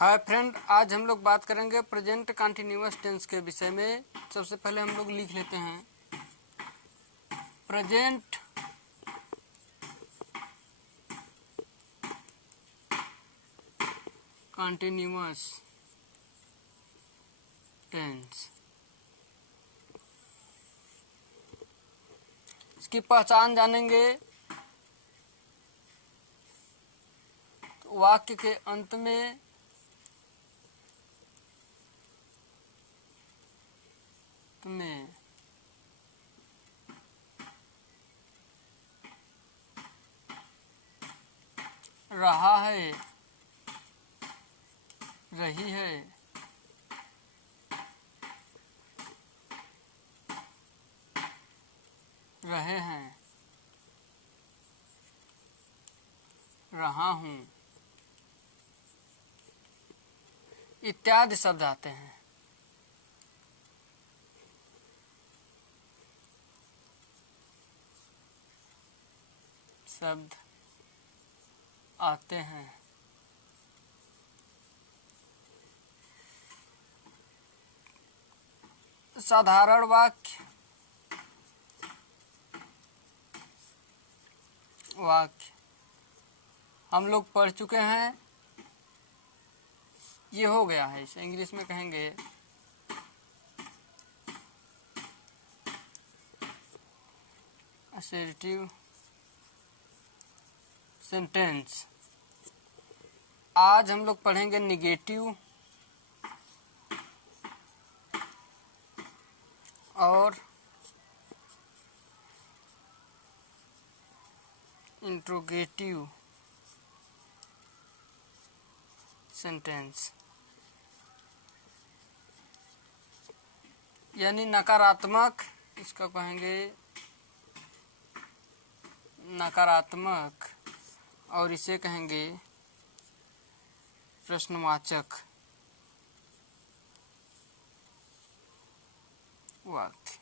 Hi friend, आज हम लोग बात करेंगे प्रेजेंट कंटिन्यूअस टेंस के विषय में। सबसे पहले हम लोग लिख लेते हैं प्रेजेंट कंटिन्यूअस टेंस। इसकी पहचान जानेंगे तो वाक्य के अंत में रहा है, रही है, रहे हैं, रहा हूं इत्यादि शब्द आते हैं। शब्द आते हैं। साधारण वाक्य हम लोग पढ़ चुके हैं। ये हो गया है, इसे इंग्लिश में कहेंगे असर्टिव सेंटेंस। आज हम लोग पढ़ेंगे निगेटिव और इंट्रोगेटिव सेंटेंस, यानी नकारात्मक, इसका कहेंगे नकारात्मक, और इसे कहेंगे प्रश्नवाचक वाक्य।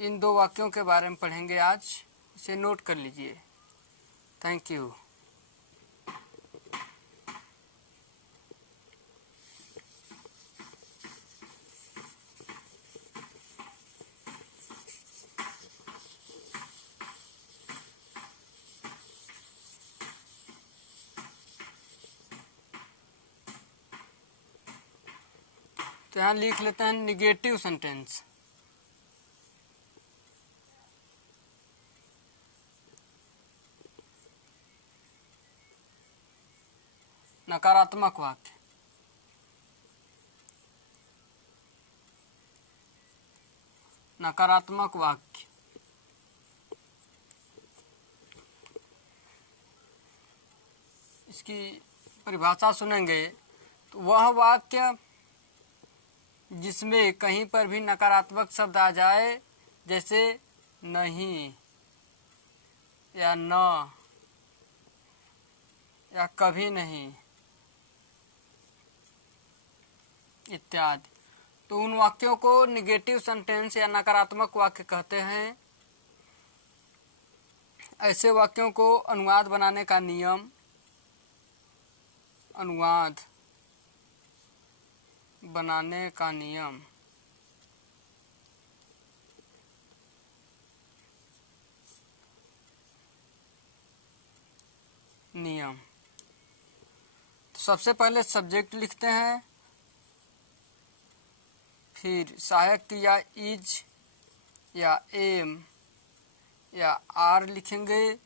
इन दो वाक्यों के बारे में पढ़ेंगे आज। इसे नोट कर लीजिए। Thank you. तो यहाँ लिख लेते हैं निगेटिव सेंटेंस। नकारात्मक वाक्य, नकारात्मक वाक्य। इसकी परिभाषा सुनेंगे तो वह वाक्य जिसमें कहीं पर भी नकारात्मक शब्द आ जाए, जैसे नहीं या न या कभी नहीं इत्यादि, तो उन वाक्यों को निगेटिव सेंटेंस या नकारात्मक वाक्य कहते हैं। ऐसे वाक्यों को अनुवाद बनाने का नियम, अनुवाद बनाने का नियम तो सबसे पहले सब्जेक्ट लिखते हैं, फिर सहायक या इज या एम या आर लिखेंगे।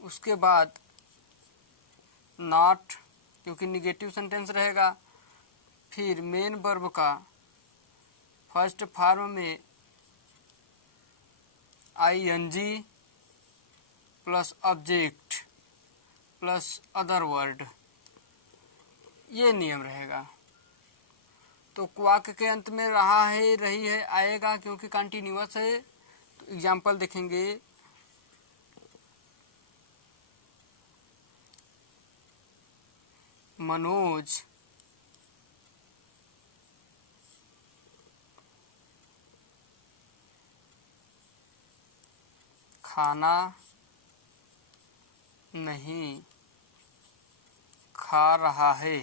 उसके बाद नॉट, क्योंकि निगेटिव सेंटेंस रहेगा। फिर मेन वर्ब का फर्स्ट फॉर्म में I N G plus object plus other word, ये नियम रहेगा। तो वाक्य के अंत में रहा है, रही है आएगा, क्योंकि कंटिन्यूअस है। तो एग्जाम्पल देखेंगे, मनोज खाना नहीं खा रहा है।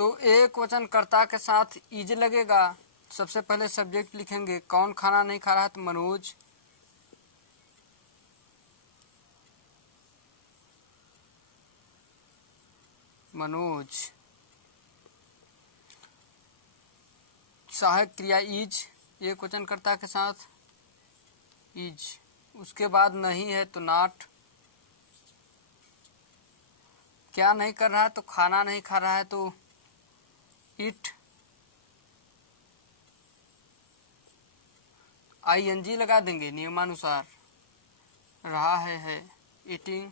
तो एक वचन कर्ता के साथ इज लगेगा। सबसे पहले सब्जेक्ट लिखेंगे, कौन खाना नहीं खा रहा है, तो मनोज। मनोज। सहायक क्रिया इज, एक वचन कर्ता के साथ इज। उसके बाद नहीं है तो नॉट। क्या नहीं कर रहा है, तो खाना नहीं खा रहा है तो इट। आईएनजी लगा देंगे नियमानुसार। रहा है ईटिंग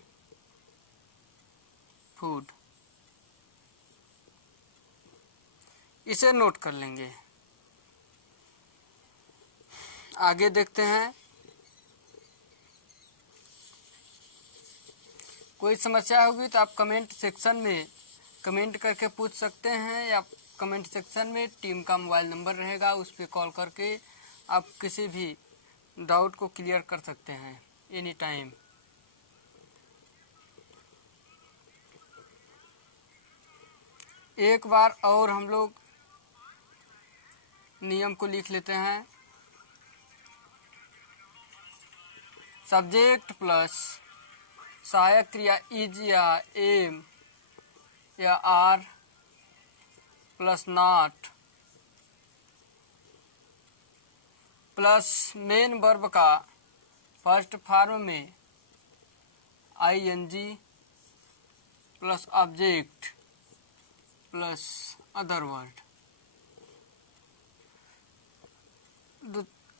फूड। इसे नोट कर लेंगे। आगे देखते हैं। कोई समस्या होगी तो आप कमेंट सेक्शन में कमेंट करके पूछ सकते हैं, या कमेंट सेक्शन में टीम का मोबाइल नंबर रहेगा, उस पर कॉल करके आप किसी भी डाउट को क्लियर कर सकते हैं एनी टाइम। एक बार और हम लोग नियम को लिख लेते हैं। सब्जेक्ट प्लस सहायक क्रिया इज या एम या are plus not plus main verb का फर्स्ट फॉर्म में I N G plus object plus other word.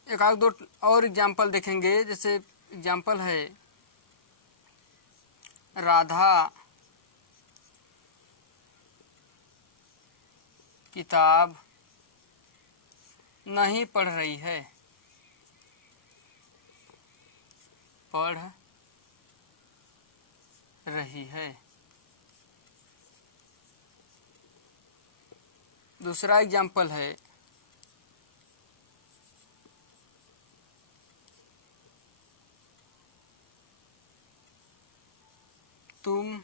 एक आध दो और एग्जाम्पल देखेंगे। जैसे एग्जाम्पल है, राधा किताब नहीं पढ़ रही है। पढ़ रही है। दूसरा एग्जाम्पल है, तुम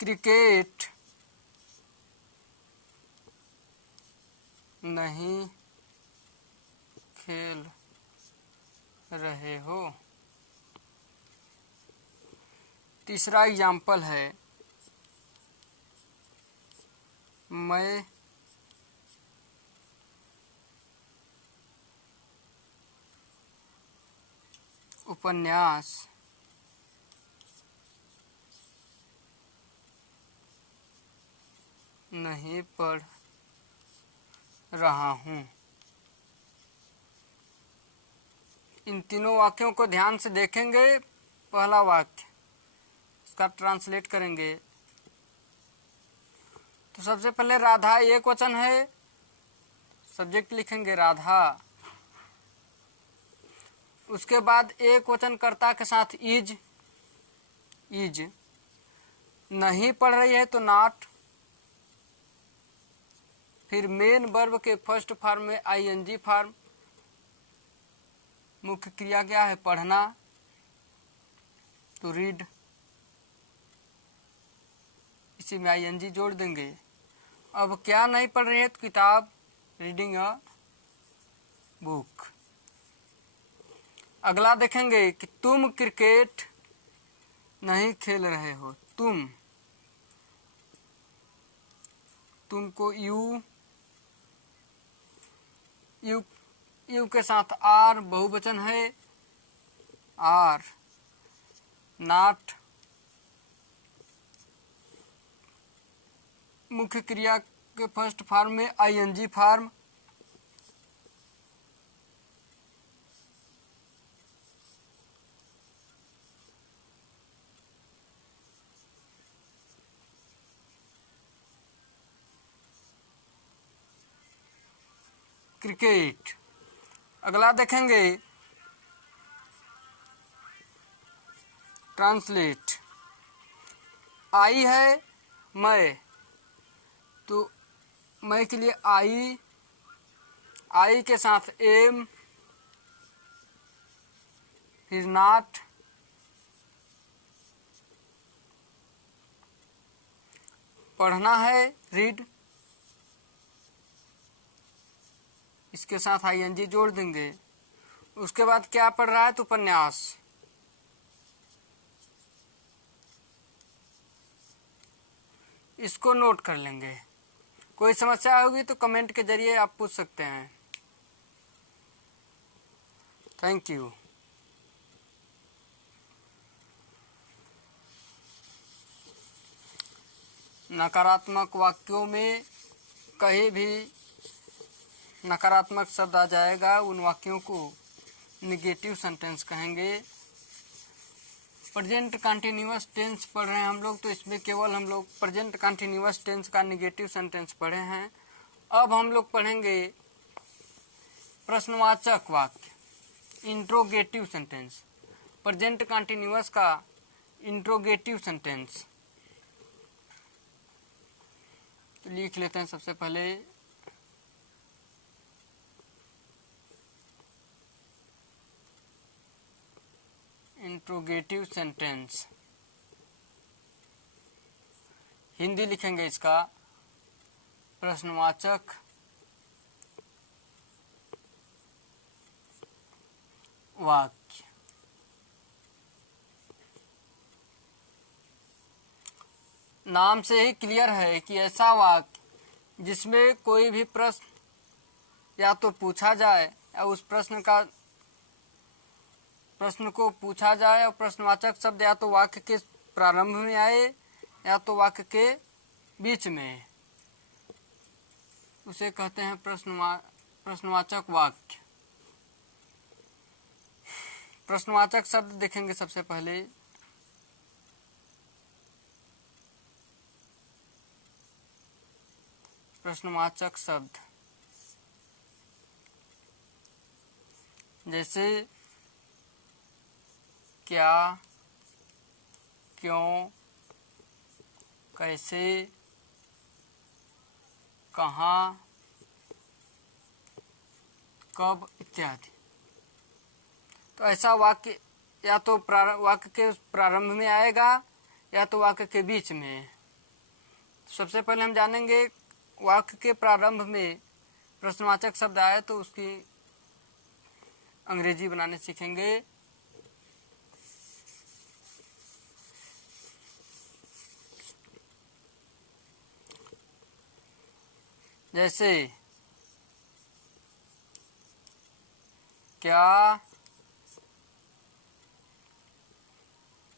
क्रिकेट नहीं खेल रहे हो। तीसरा एग्जाम्पल है, मैं उपन्यास नहीं पढ़ रहा हूँ। इन तीनों वाक्यों को ध्यान से देखेंगे। पहला वाक्य, इसका ट्रांसलेट करेंगे। तो सबसे पहले राधा एक वचन है, सब्जेक्ट लिखेंगे राधा। उसके बाद एक वचन कर्ता के साथ इज। नहीं पढ़ रही है तो नॉट। फिर मेन वर्ब के फर्स्ट फॉर्म में आईएनजी फॉर्म। मुख्य क्रिया क्या है, पढ़ना, तो रीड। इसी में आईएनजी जोड़ देंगे। अब क्या नहीं पढ़ रही है, तो किताब, रीडिंग अ बुक। अगला देखेंगे कि तुम क्रिकेट नहीं खेल रहे हो। तुमको यू के साथ आर बहुवचन है, आर। नॉट मुख्य क्रिया के फर्स्ट फॉर्म में आईएनजी फॉर्म। क्रिकेट। अगला देखेंगे ट्रांसलेट। आई है मैं, तो मैं के लिए आई के साथ एम, फिर नॉट, पढ़ना है रीड, इसके साथ आईएनजी जोड़ देंगे। उसके बाद क्या पढ़ रहा है तो उपन्यास, इसको नोट कर लेंगे। कोई समस्या होगी तो कमेंट के जरिए आप पूछ सकते हैं। Thank you. नकारात्मक वाक्यों में कहीं भी नकारात्मक शब्द आ जाएगा, उन वाक्यों को निगेटिव सेंटेंस कहेंगे। प्रेजेंट कंटिन्यूअस टेंस पढ़ रहे हैं हम लोग, तो इसमें केवल हम लोग प्रेजेंट कंटिन्यूअस टेंस का निगेटिव सेंटेंस पढ़े हैं। अब हम लोग पढ़ेंगे प्रश्नवाचक वाक्य, इंट्रोगेटिव सेंटेंस, प्रेजेंट कंटिन्यूअस का इंट्रोगेटिव सेंटेंस। तो लिख लेते हैं सबसे पहले इंट्रोगेटिव सेंटेंस, हिंदी लिखेंगे इसका प्रश्नवाचक वाक्य। नाम से ही क्लियर है कि ऐसा वाक्य जिसमें कोई भी प्रश्न या तो पूछा जाए या उस प्रश्न को पूछा जाए और प्रश्नवाचक शब्द या तो वाक्य के प्रारंभ में आए या तो वाक्य के बीच में, उसे कहते हैं प्रश्नवाचक वाक्य। प्रश्नवाचक शब्द देखेंगे सबसे पहले। प्रश्नवाचक शब्द जैसे क्या, क्यों, कैसे, कहाँ, कब इत्यादि। तो ऐसा वाक्य या तो वाक्य के प्रारंभ में आएगा या तो वाक्य के बीच में। सबसे पहले हम जानेंगे वाक्य के प्रारंभ में प्रश्नवाचक शब्द आए तो उसकी अंग्रेजी बनाने सीखेंगे। जैसे क्या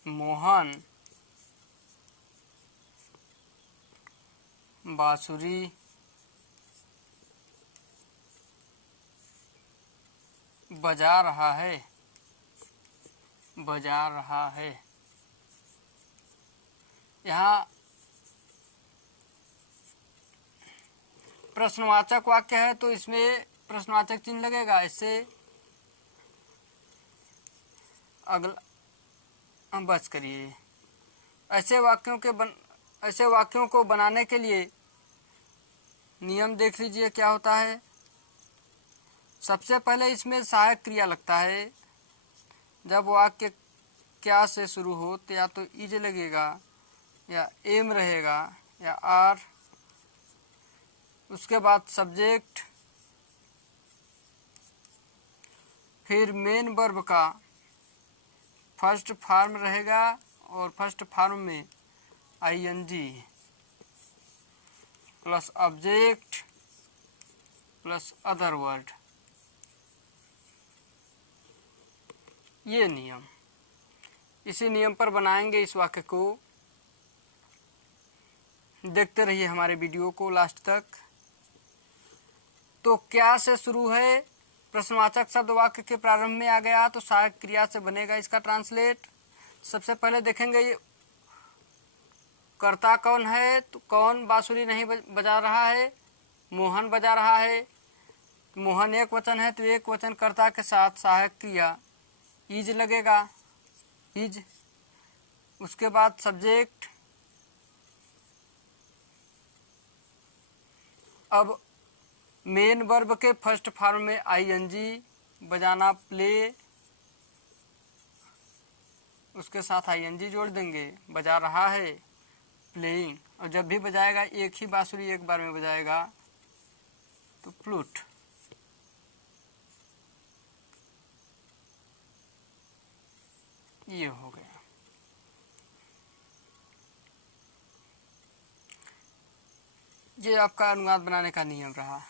मोहन बांसुरी बजा रहा है, बजा रहा है। यहाँ प्रश्नवाचक वाक्य है तो इसमें प्रश्नवाचक चिन्ह लगेगा। इससे अगला बस करिए। ऐसे वाक्यों को बनाने के लिए नियम देख लीजिए क्या होता है। सबसे पहले इसमें सहायक क्रिया लगता है। जब वाक्य क्या से शुरू हो तो या तो इज लगेगा या एम रहेगा या आर, उसके बाद सब्जेक्ट, फिर मेन वर्ब का फर्स्ट फॉर्म रहेगा और फर्स्ट फॉर्म में I N G plus object plus other word. ये नियम, इसी नियम पर बनाएंगे इस वाक्य को। देखते रहिए हमारे वीडियो को लास्ट तक। तो क्या से शुरू है, प्रश्नवाचक शब्द वाक्य के प्रारंभ में आ गया तो सहायक क्रिया से बनेगा इसका ट्रांसलेट। सबसे पहले देखेंगे ये कर्ता कौन है, तो कौन बांसुरी नहीं बजा रहा है, मोहन बजा रहा है। मोहन एक वचन है तो एक वचन कर्ता के साथ सहायक क्रिया इज लगेगा, इज। उसके बाद सब्जेक्ट। अब मेन वर्ब के फर्स्ट फॉर्म में आईएनजी बजाना प्ले, उसके साथ आईएनजी जोड़ देंगे, बजा रहा है। प्लेइंग, और जब भी बजाएगा एक ही बांसुरी एक बार में बजाएगा तो फ्लूट। ये हो गया। ये आपका अनुवाद बनाने का नियम रहा।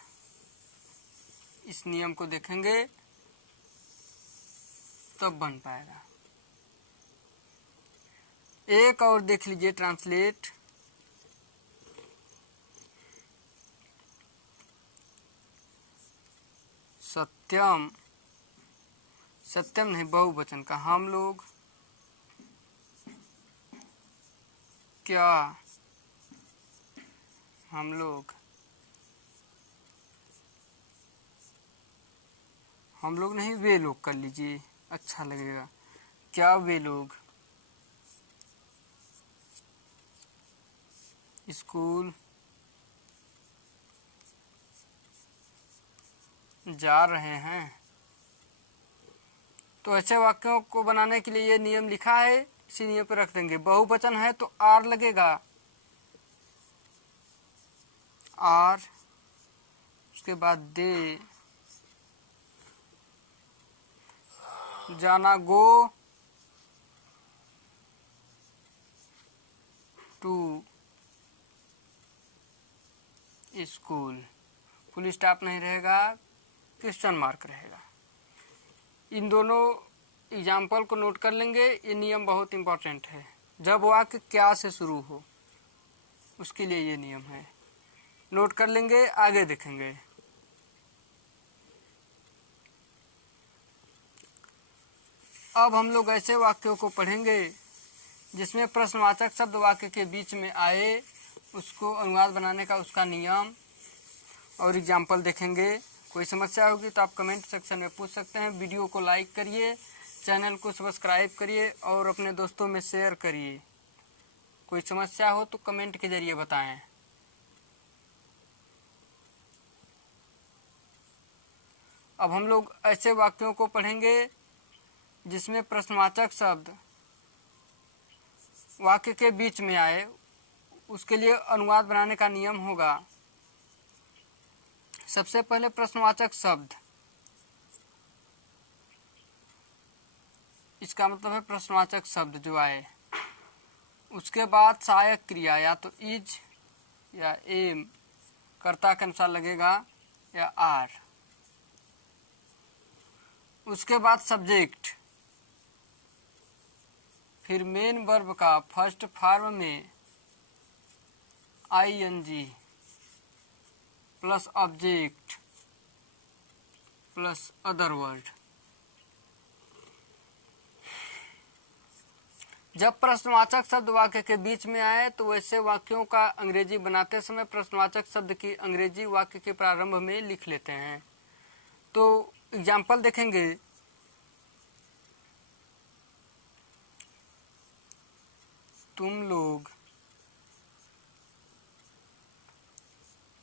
इस नियम को देखेंगे तब बन पाएगा। एक और देख लीजिए, ट्रांसलेट। सत्यम, सत्यम नहीं, बहुवचन का। हम लोग क्या, हम लोग, हम लोग नहीं, वे लोग कर लीजिए, अच्छा लगेगा। क्या वे लोग स्कूल जा रहे हैं। तो ऐसे वाक्यों को बनाने के लिए ये नियम लिखा है, इसी नियम पे रख देंगे। बहुवचन है तो आर लगेगा, आर, उसके बाद दे, जाना go to school. Full stop नहीं रहेगा, क्वेश्चन मार्क रहेगा। इन दोनों एग्जाम्पल को नोट कर लेंगे। ये नियम बहुत इम्पोर्टेंट है। जब वाक्य क्या से शुरू हो उसके लिए ये नियम है, नोट कर लेंगे, आगे देखेंगे। अब हम लोग ऐसे वाक्यों को पढ़ेंगे जिसमें प्रश्नवाचक शब्द वाक्य के बीच में आए, उसको अनुवाद बनाने का उसका नियम और एग्जाम्पल देखेंगे। कोई समस्या होगी तो आप कमेंट सेक्शन में पूछ सकते हैं। वीडियो को लाइक करिए, चैनल को सब्सक्राइब करिए और अपने दोस्तों में शेयर करिए। कोई समस्या हो तो कमेंट के जरिए बताएं। अब हम लोग ऐसे वाक्यों को पढ़ेंगे जिसमें प्रश्नवाचक शब्द वाक्य के बीच में आए, उसके लिए अनुवाद बनाने का नियम होगा। सबसे पहले प्रश्नवाचक शब्द, इसका मतलब है प्रश्नवाचक शब्द जो आए। उसके बाद सहायक क्रिया, या तो इज या एम, कर्ता के अनुसार लगेगा, या आर। उसके बाद सब्जेक्ट, फिर मेन वर्ब का फर्स्ट फॉर्म में I N G plus object plus other word. जब प्रश्नवाचक शब्द वाक्य के बीच में आए तो वैसे वाक्यों का अंग्रेजी बनाते समय प्रश्नवाचक शब्द की अंग्रेजी वाक्य के प्रारंभ में लिख लेते हैं। तो एग्जाम्पल देखेंगे। तुम लोग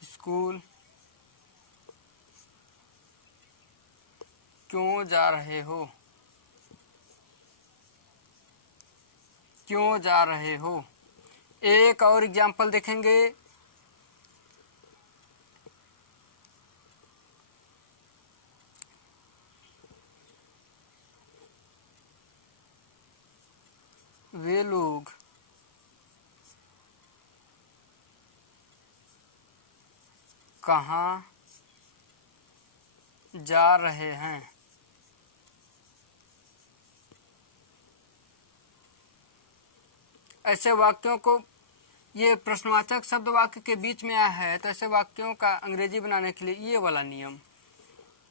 स्कूल क्यों जा रहे हो, क्यों जा रहे हो। एक और एग्जाम्पल देखेंगे। वे लोग कहाँ जा रहे हैं। ऐसे वाक्यों को, ये प्रश्नवाचक शब्द वाक्य के बीच में आया है तो ऐसे वाक्यों का अंग्रेजी बनाने के लिए ये वाला नियम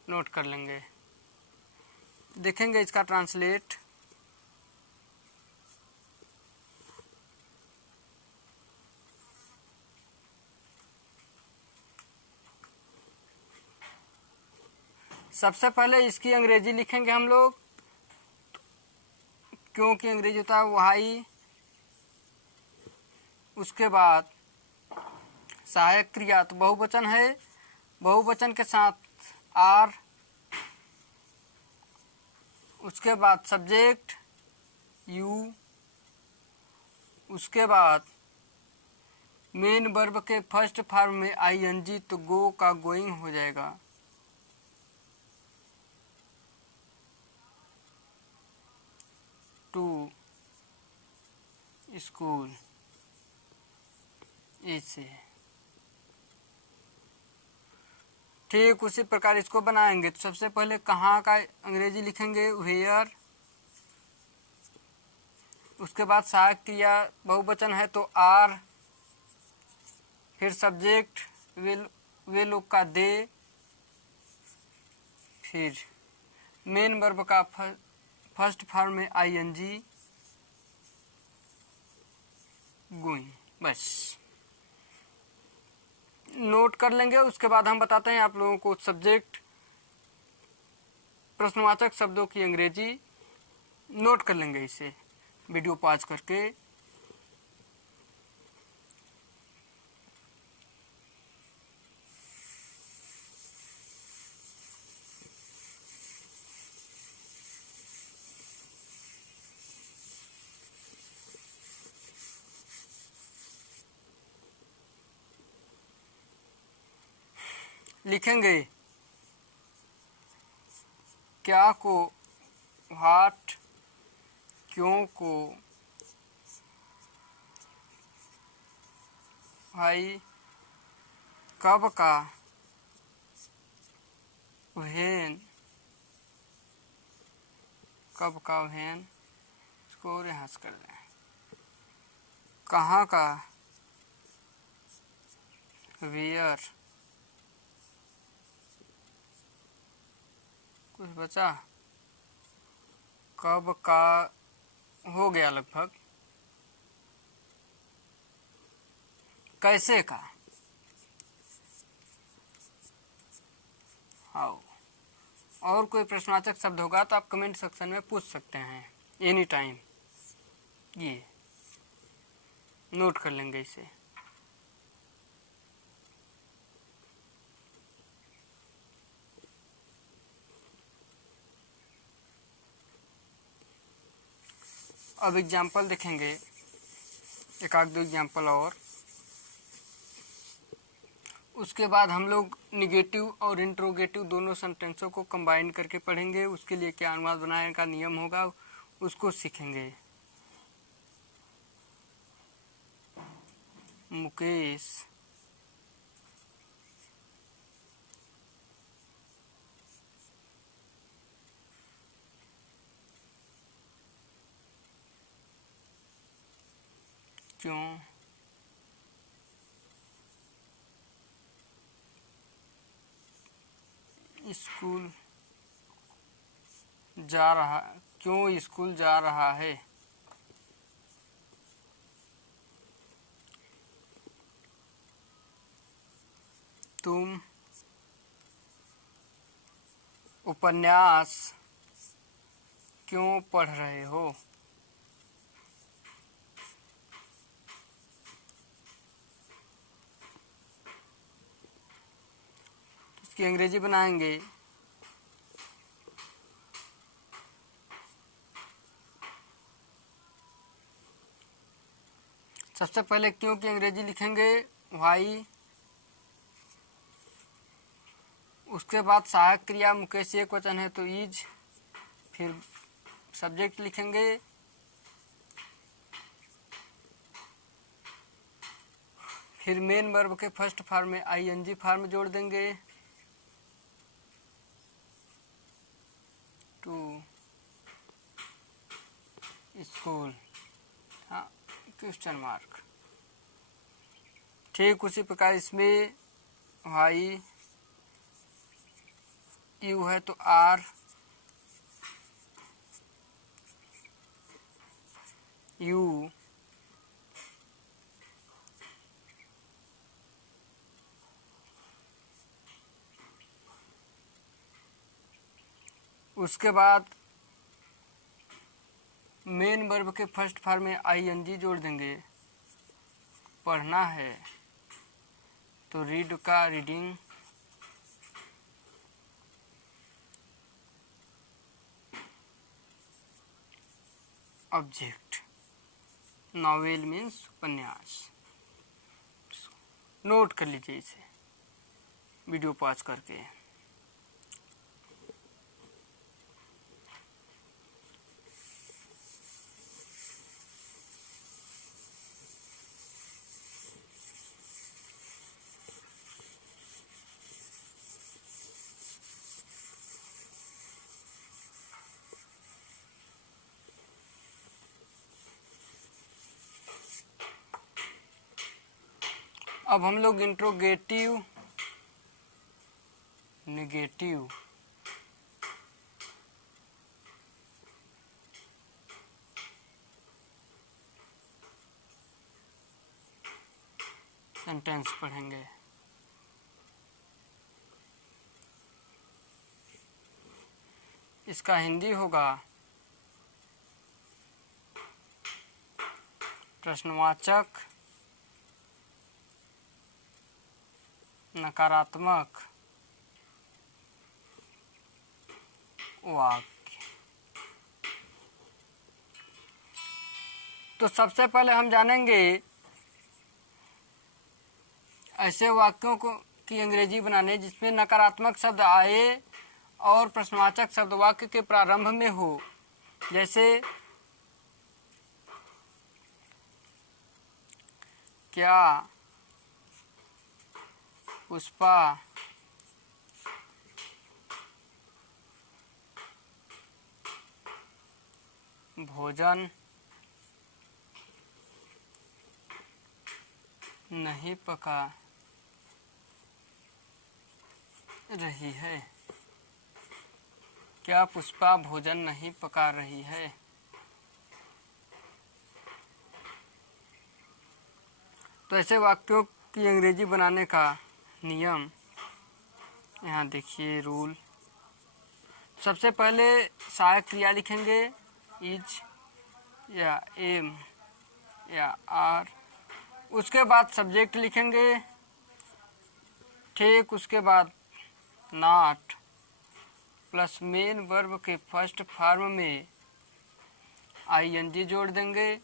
नोट कर लेंगे। देखेंगे इसका ट्रांसलेट। सबसे पहले इसकी अंग्रेजी लिखेंगे हम लोग, क्योंकि अंग्रेजी होता है वाई। उसके बाद सहायक क्रिया, तो बहुवचन है, बहुवचन के साथ आर। उसके बाद सब्जेक्ट यू। उसके बाद मेन वर्ब के फर्स्ट फॉर्म में आईएनजी, तो गो का गोइंग हो जाएगा। टू स्कूल, इसे ठीक उसी प्रकार इसको बनाएंगे। तो सबसे पहले कहाँ का अंग्रेजी लिखेंगे, वेयर। उसके बाद सहायक क्रिया बहुवचन है तो आर, फिर सब्जेक्ट वे लोग का दे, फिर मेन वर्ब का फर्स्ट फॉर्म में आईएनजी, गोइंग। बस नोट कर लेंगे। उसके बाद हम बताते हैं आप लोगों को सब्जेक्ट प्रश्नवाचक शब्दों की अंग्रेजी। नोट कर लेंगे इसे वीडियो पॉज करके। लिखेंगे क्या को, व्हाट, क्यों को, भाई, कब का, व्हेन, कब का व्हेन, इसको और यहाँ से कर दें, कहाँ का, वेयर, कुछ बचा, कब का हो गया लगभग, कैसे का, हाउ। और कोई प्रश्नवाचक शब्द होगा तो आप कमेंट सेक्शन में पूछ सकते हैं एनी टाइम। ये नोट कर लेंगे इसे। अब एग्जाम्पल देखेंगे, एक आध दो एग्जाम्पल और। उसके बाद हम लोग निगेटिव और इंट्रोगेटिव दोनों सेंटेंसों को कंबाइन करके पढ़ेंगे। उसके लिए क्या अनुवाद बनाने का नियम होगा उसको सीखेंगे। मुकेश क्यों स्कूल जा रहा, क्यों स्कूल जा रहा है। तुम उपन्यास क्यों पढ़ रहे हो। इसकी अंग्रेजी बनाएंगे सबसे पहले क्यों की अंग्रेजी लिखेंगे व्हाई। उसके बाद सहायक क्रिया मुकेश एक वचन है तो इज, फिर सब्जेक्ट लिखेंगे, फिर मेन वर्ब के फर्स्ट फॉर्म में आईएनजी फॉर्म जोड़ देंगे, टू स्कूल, हाँ क्वेश्चन मार्क। ठीक उसी प्रकार इसमें वाई, यू है तो आर, यू, उसके बाद मेन वर्ब के फर्स्ट फॉर्म में आईएनजी जोड़ देंगे। पढ़ना है तो रीड का रीडिंग, ऑब्जेक्ट, नॉवेल मीन्स उपन्यास। नोट कर लीजिए इसे वीडियो पॉज करके। अब हम लोग इंट्रोगेटिव नेगेटिव सेंटेंस पढ़ेंगे। इसका हिंदी होगा प्रश्नवाचक नकारात्मक वाक्य। तो सबसे पहले हम जानेंगे ऐसे वाक्यों को की अंग्रेजी बनाने जिसमें नकारात्मक शब्द आए और प्रश्नवाचक शब्द वाक्य के प्रारंभ में हो। जैसे क्या पुष्पा भोजन नहीं पका रही है? क्या पुष्पा भोजन नहीं पका रही है? तो ऐसे वाक्यों की अंग्रेजी बनाने का नियम यहाँ देखिए, रूल। सबसे पहले सहायक क्रिया लिखेंगे, इज या एम या आर। उसके बाद सब्जेक्ट लिखेंगे, ठीक। उसके बाद नॉट प्लस मेन वर्ब के फर्स्ट फॉर्म में आईएनजी जोड़ देंगे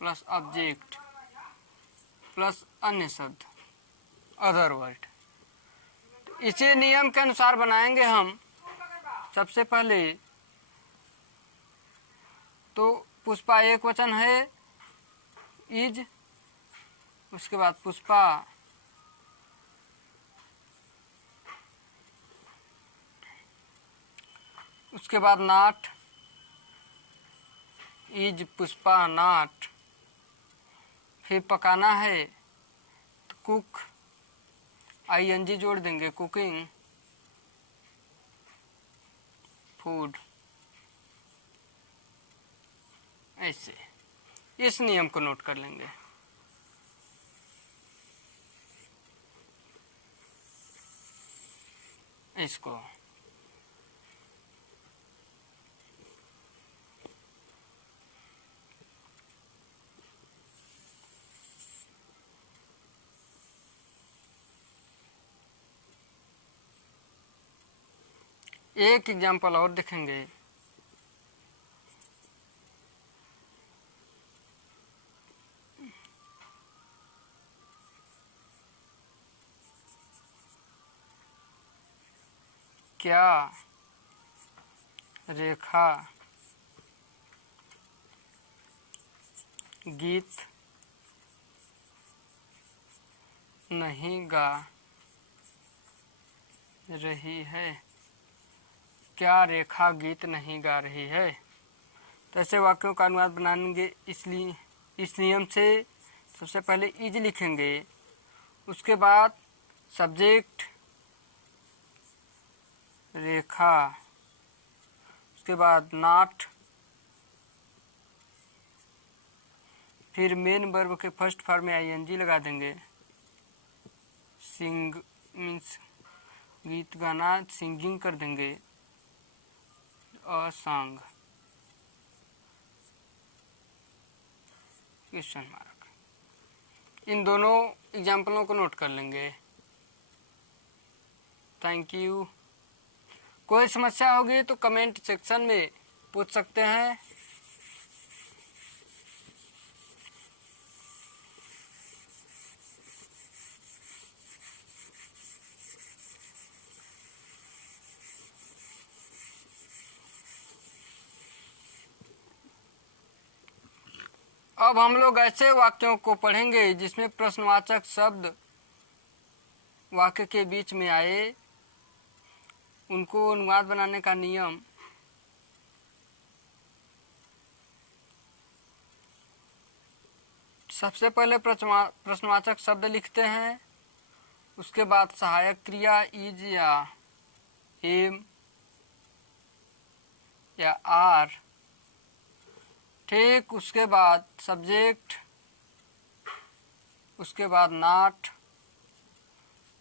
प्लस ऑब्जेक्ट प्लस अन्य शब्द अदर वर्ड। इसी नियम के अनुसार बनाएंगे हम। सबसे पहले तो पुष्पा एक वचन है, इज। उसके बाद पुष्पा उसके बाद नॉट, इज पुष्पा नॉट। फिर पकाना है तो कुक, आईएनजी जोड़ देंगे, कुकिंग फूड। ऐसे इस नियम को नोट कर लेंगे। इसको एक एग्जाम्पल और देखेंगे। क्या रेखा गीत नहीं गा रही है? क्या रेखा गीत नहीं गा रही है? तो ऐसे वाक्यों का अनुवाद बनाएंगे। इसलिए इस नियम से सबसे पहले इज लिखेंगे, उसके बाद सब्जेक्ट रेखा, उसके बाद नॉट, फिर मेन वर्ब के फर्स्ट फॉर्म में आईएनजी लगा देंगे। सिंग मीन्स गीत गाना, सिंगिंग कर देंगे, अ सॉन्ग, क्वेश्चन मार्क। इन दोनों एग्जाम्पलों को नोट कर लेंगे। Thank you. कोई समस्या होगी तो कमेंट सेक्शन में पूछ सकते हैं। अब हम लोग ऐसे वाक्यों को पढ़ेंगे जिसमें प्रश्नवाचक शब्द वाक्य के बीच में आए। उनको अनुवाद बनाने का नियम: सबसे पहले प्रश्नवाचक शब्द लिखते हैं, उसके बाद सहायक क्रिया इज या एम या आर, ठीक उसके बाद सब्जेक्ट, उसके बाद नॉट,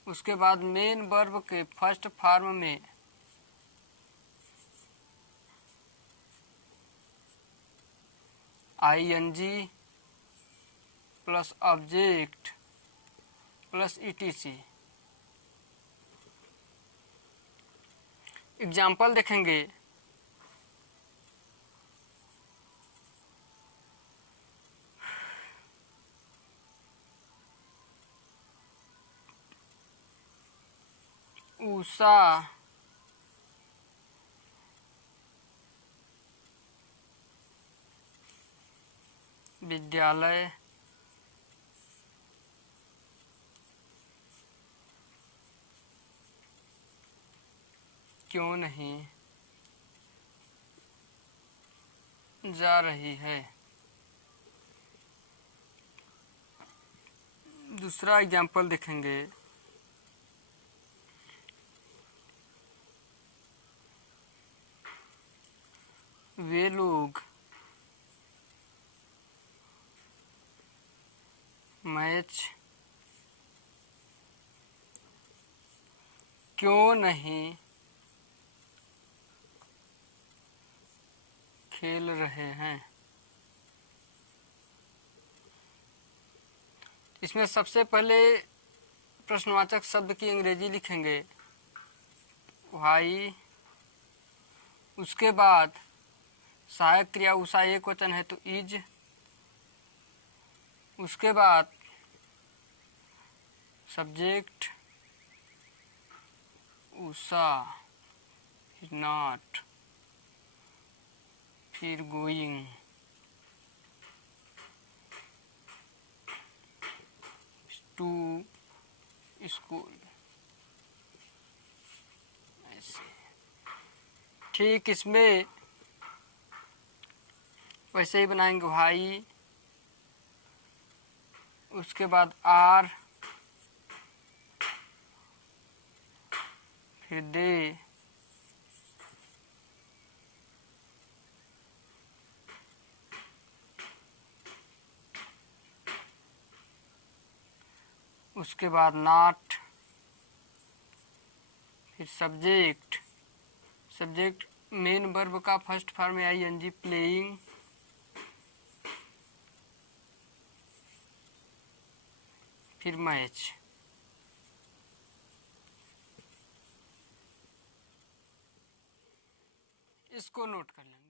उसके बाद मेन वर्ब के फर्स्ट फॉर्म में I N G plus object plus E T C. Example देखेंगे। उषा विद्यालय क्यों नहीं जा रही है। दूसरा एग्जाम्पल देखेंगे। वे लोग मैच क्यों नहीं खेल रहे हैं। इसमें सबसे पहले प्रश्नवाचक शब्द की अंग्रेजी लिखेंगे व्हाई, उसके बाद सहायक क्रिया उषा एक वचन है तो इज, उसके बाद सब्जेक्ट उषा नॉट, फिर गोइंग, टू स्कूल। ऐसे ठीक इसमें वैसे ही बनाएंगे भाई, उसके बाद आर, फिर दे, उसके बाद नॉट, फिर सब्जेक्ट, सब्जेक्ट मेन वर्ब का फर्स्ट फॉर्म में आईएनजी प्लेइंग, फिर मैच। इसको नोट कर लेना।